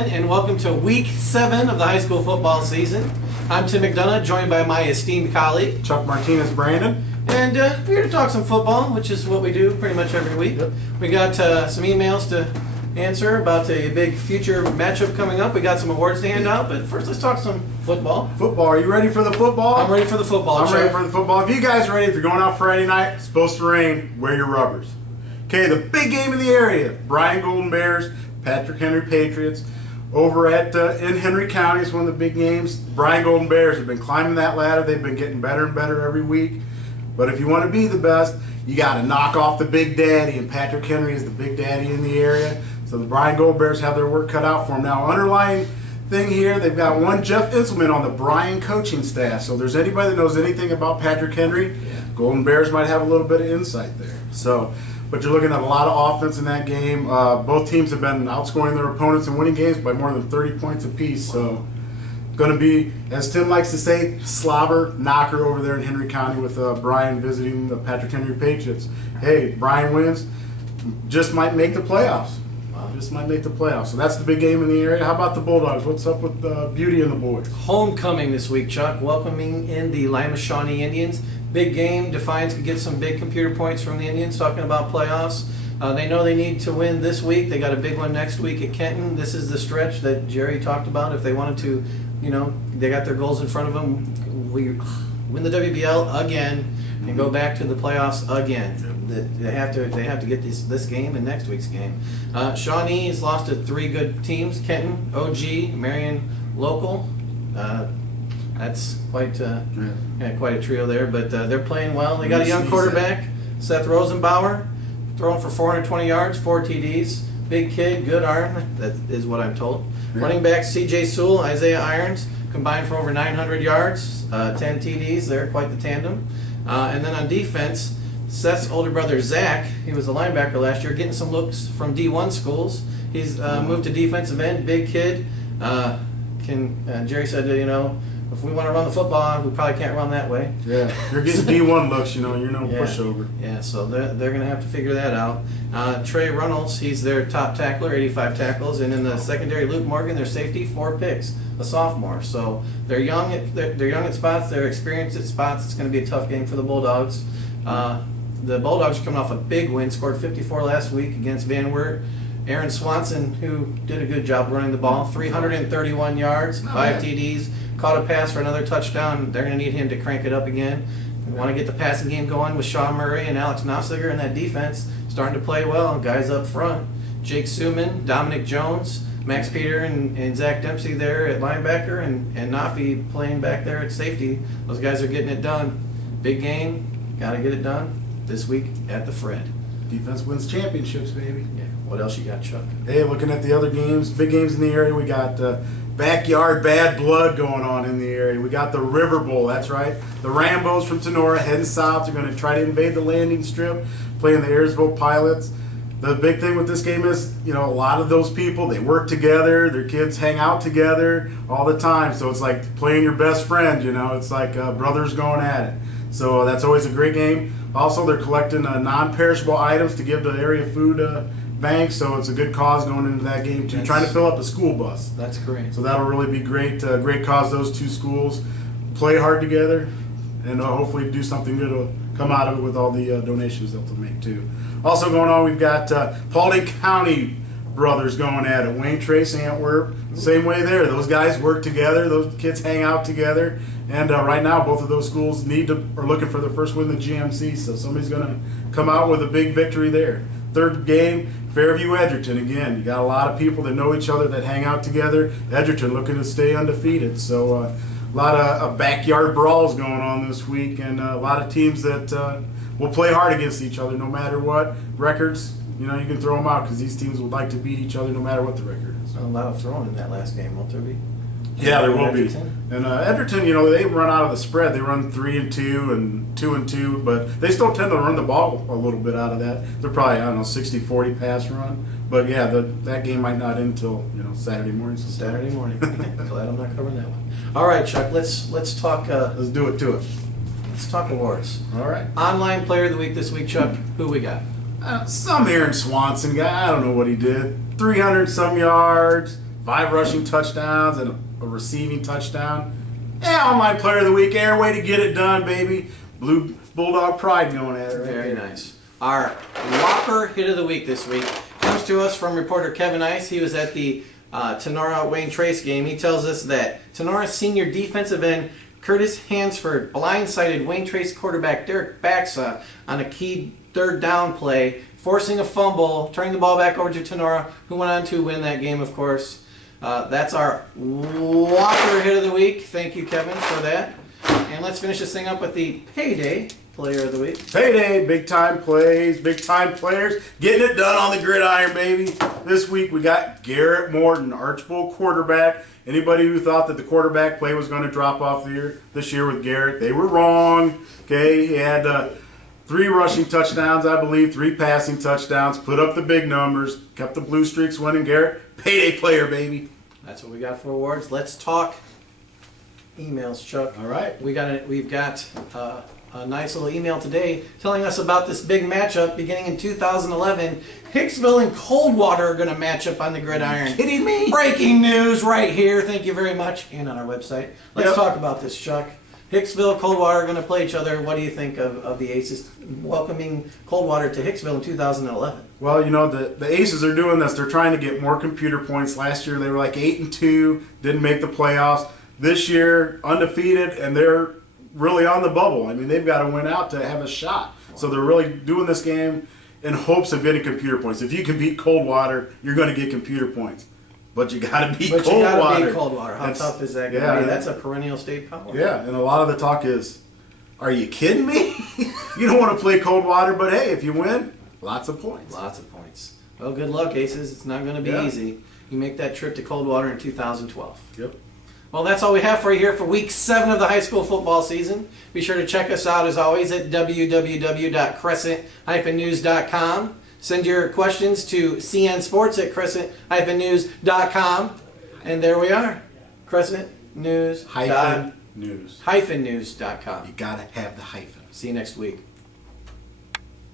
again, and welcome to Week 7 of the high school football season. I'm Tim McDonough, joined by my esteemed colleague, Chuck Martinez-Brandon. And we're here to talk some football, which is what we do pretty much every week. Yep. We got some emails to answer about a big future matchup coming up. We got some awards to hand out, but first let's talk some football. Football, are you ready for the football? I'm ready for the football, I'm Chuck. ready for the football. If you guys are ready, if you're going out Friday night, it's supposed to rain, wear your rubbers. Okay, the big game in the area, Bryan Golden Bears, Patrick Henry Patriots. Over at in Henry County is one of the big games. Bryan Golden Bears have been climbing that ladder. They've been getting better and better every week. But if you want to be the best, you got to knock off the big daddy, and Patrick Henry is the big daddy in the area. So the Bryan Golden Bears have their work cut out for them. Now, underlying thing here, they've got one Jeff Inselman on the Bryan coaching staff. So if there's anybody that knows anything about Patrick Henry, Golden Bears might have a little bit of insight there. So, but you're looking at a lot of offense in that game. Both teams have been outscoring their opponents and winning games by more than 30 points apiece. So, going to be, as Tim likes to say, slobber knocker over there in Henry County with Bryan visiting the Patrick Henry Patriots. Hey, Bryan wins, just might make the playoffs. Just might make the playoffs. So that's the big game in the area. How about the Bulldogs? What's up with Beauty and the boys? Homecoming this week, Chuck. Welcoming in the Lima Shawnee Indians. Big game. Defiance could get some big computer points from the Indians, talking about playoffs. They know they need to win this week. They got a big one next week at Kenton. This is the stretch that Jerry talked about. If they wanted to, they got their goals in front of them. We win the WBL again and go back to the playoffs again. They have to get this game and next week's game. Shawnee has lost to 3 good teams: Kenton, OG, Marion Local. That's quite a trio there, but they're playing well. They got a young quarterback, Seth Rosenbauer, throwing for 420 yards, 4 TDs. Big kid, good arm. That is what I'm told. Yeah. Running back C.J. Sewell, Isaiah Irons, combined for over 900 yards, 10 TDs. They're quite the tandem. And then on defense, Seth's older brother Zach, he was a linebacker last year, getting some looks from D1 schools. He's moved to defensive end, big kid. Jerry said, if we want to run the football, we probably can't run that way. Yeah, you're getting D1 looks, you're no pushover. Yeah, so they're going to have to figure that out. Trey Runnels, he's their top tackler, 85 tackles. And in the secondary, Luke Morgan, their safety, 4 picks, a sophomore. So they're young at spots, they're experienced at spots. It's going to be a tough game for the Bulldogs. The Bulldogs are coming off a big win, scored 54 last week against Van Wert. Aaron Swanson, who did a good job running the ball, 331 yards, 5 TDs, caught a pass for another touchdown. They're going to need him to crank it up again. We want to get the passing game going with Sean Murray and Alex Nossiger, and that defense starting to play well. Guys up front, Jake Suman, Dominic Jones, Max Peter, and Zach Dempsey there at linebacker, and Nafi playing back there at safety. Those guys are getting it done. Big game, got to get it done this week at the Fred. Defense wins championships, baby. Yeah. What else you got, Chuck? Hey, looking at the other games, big games in the area, we got backyard bad blood going on in the area. We got the River Bowl, that's right. The Rambos from Tenora heading south. They're going to try to invade the landing strip, playing the Ayersville Pilots. The big thing with this game is, a lot of those people, they work together, their kids hang out together all the time. So it's like playing your best friend, it's like brothers going at it. So that's always a great game. Also, they're collecting non-perishable items to give to area food banks, so it's a good cause going into that game too. Trying to fill up the school bus. That's great. So that'll really be great. Great cause. Those 2 schools play hard together, and hopefully do something good will come out of it with all the donations they'll make too. Also going on, we've got Paulding County brothers going at it. Wayne Trace, Antwerp, same way there. Those guys work together. Those kids hang out together. And right now, both of those schools are looking for their first win in the GMC. So somebody's going to come out with a big victory there. Third game, Fairview Edgerton. Again, you got a lot of people that know each other that hang out together. Edgerton looking to stay undefeated. So a lot of backyard brawls going on this week, and a lot of teams that will play hard against each other no matter what. Records, you can throw them out because these teams would like to beat each other no matter what the record is. A lot of throwing in that last game, won't there be? Yeah, there will be. And Edgerton, they run out of the spread. They run 3-2 and 2-2, but they still tend to run the ball a little bit out of that. They're probably, 60-40 pass run. But yeah, that game might not end until Saturday morning. Saturday morning. Glad I'm not covering that one. All right, Chuck. Let's talk. Let's do it to it. Let's talk awards. All right. Online Player of the Week this week, Chuck. Who we got? Some Aaron Swanson guy. I don't know what he did. 300 some yards. 5 rushing touchdowns and a receiving touchdown. Yeah, online player of the week, Air, way to get it done, baby. Blue Bulldog pride going at it right Very there. nice. Our Whopper hit of the week this week comes to us from reporter Kevin Ice. He was at the Tenora-Wayne Trace game. He tells us that Tenora senior defensive end Curtis Hansford blindsided Wayne Trace quarterback Derek Baxa on a key third down play, forcing a fumble, turning the ball back over to Tenora, who went on to win that game, of course. That's our Whopper hit of the week. Thank you, Kevin, for that. And let's finish this thing up with the Payday Player of the Week. Payday, big time plays, big time players, getting it done on the gridiron, baby. This week we got Garrett Morton, Archbold quarterback. Anybody who thought that the quarterback play was going to drop off this year with Garrett, they were wrong. Okay, he had 3 rushing touchdowns, I believe, 3 passing touchdowns, put up the big numbers, kept the Blue Streaks winning. Garrett, Payday player, baby. That's what we got for awards. Let's talk emails, Chuck. All right. We've got a nice little email today telling us about this big matchup beginning in 2011. Hicksville and Coldwater are going to match up on the gridiron. Are you kidding me? Breaking news right here. Thank you very much. And on our website. Let's talk about this, Chuck. Hicksville, Coldwater are going to play each other. What do you think of the Aces welcoming Coldwater to Hicksville in 2011? Well, you know, the Aces are doing this. They're trying to get more computer points. Last year they were like 8-2, didn't make the playoffs. This year, undefeated, and they're really on the bubble. I mean, they've got to win out to have a shot. So they're really doing this game in hopes of getting computer points. If you can beat Coldwater, you're going to get computer points. But you got to beat Coldwater. You got to beat Coldwater. How tough is that going to be? That's a perennial state power. Yeah, and a lot of the talk is, are you kidding me? You don't want to play Coldwater, but hey, if you win, lots of points. Lots of points. Well, good luck, Aces. It's not going to be easy. You make that trip to Coldwater in 2012. Yep. Well, that's all we have for you here for week 7 of the high school football season. Be sure to check us out, as always, at www.crescent-news.com. Send your questions to cnsports@crescent-news.com. And there we are. Crescent-News. Hyphen news. Hyphen news.com. You got to have the hyphen. See you next week.